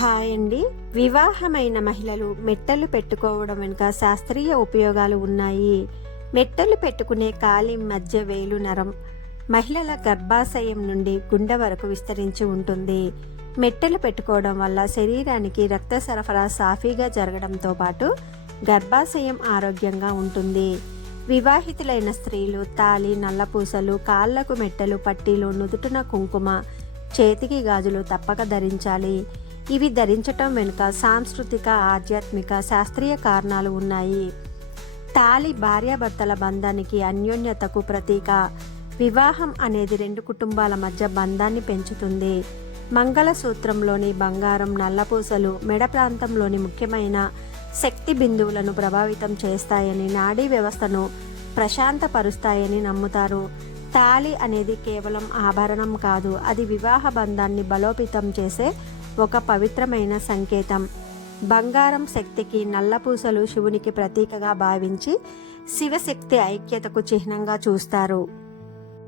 Hi అండి. వివాహమైన మహిళలు మెట్టలు పెట్టుకోవడం వెనుక శాస్త్రీయ ఉపయోగాలు ఉన్నాయి. మెట్టలు పెట్టుకునే కాలి మధ్య వేలు నరం మహిళల గర్భాశయం నుండి గుండె వరకు విస్తరించి ఉంటుంది. మెట్టలు పెట్టుకోవడం వల్ల శరీరానికి రక్త సరఫరా సాఫీగా జరగడంతో పాటు గర్భాశయం ఆరోగ్యంగా ఉంటుంది. వివాహితులైన స్త్రీలు తాళి, నల్లపూసలు, కాళ్లకు మెట్టలు, పట్టీలు, నుదుటిన కుంకుమ, చేతికి గాజులు తప్పక ధరించాలి. ఇవి ధరించటం వెనుక సాంస్కృతిక, ఆధ్యాత్మిక, శాస్త్రీయ కారణాలు ఉన్నాయి. తాళి భార్యాభర్తల బంధానికి, అన్యోన్యతకు ప్రతీక. వివాహం అనేది రెండు కుటుంబాల మధ్య బంధాన్ని పెంచుతుంది. మంగళసూత్రంలోని బంగారం, నల్లపూసలు మెడ ప్రాంతంలోని ముఖ్యమైన శక్తి బిందువులను ప్రభావితం చేస్తాయని, నాడీ వ్యవస్థను ప్రశాంతపరుస్తాయని నమ్ముతారు. తాళి అనేది కేవలం ఆభరణం కాదు, అది వివాహ బంధాన్ని బలోపేతం చేసే ఒక పవిత్రమైన సంకేతం. బంగారం శక్తికి, నల్లపూసలు శివునికి ప్రతీకగా భావించి శివశక్తి ఐక్యతకు చిహ్నంగా చూస్తారు.